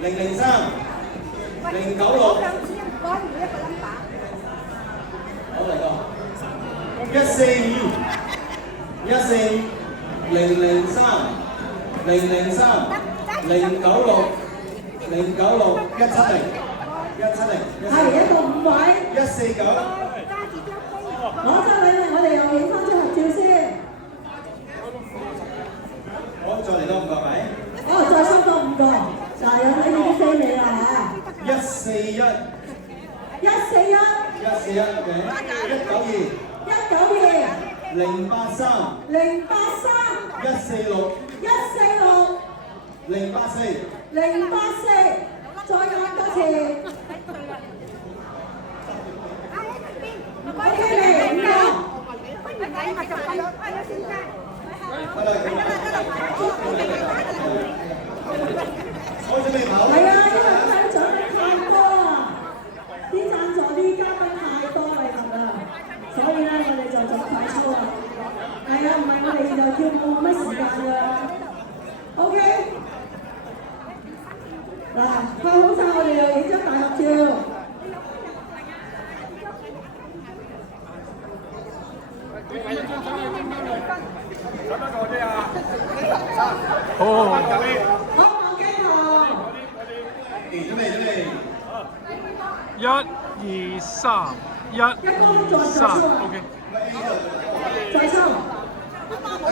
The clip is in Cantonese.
003、096。好嚟個145、145、003、003、096、096、170、170。係一個5位。149。攞咗禮物，我哋又影翻張合照先。好，再嚟多5個係咪？哦，再收多5個。嗱，有睇呢啲飛你啦嚇。141、141、141嘅192、083、146、084、再揀多次。OK 未？5個。我準備跑。係啊，因為佢獎品太多啊，啲贊助啲嘉賓太多禮物啦，所以咧我哋就做快操啦。係啊，唔係我哋就跳舞冇乜時間㗎。OK， 嗱，拍好晒，我哋又影張大合照。好，好，望鏡頭。準備。1、2、3，1、2、3，OK。再收。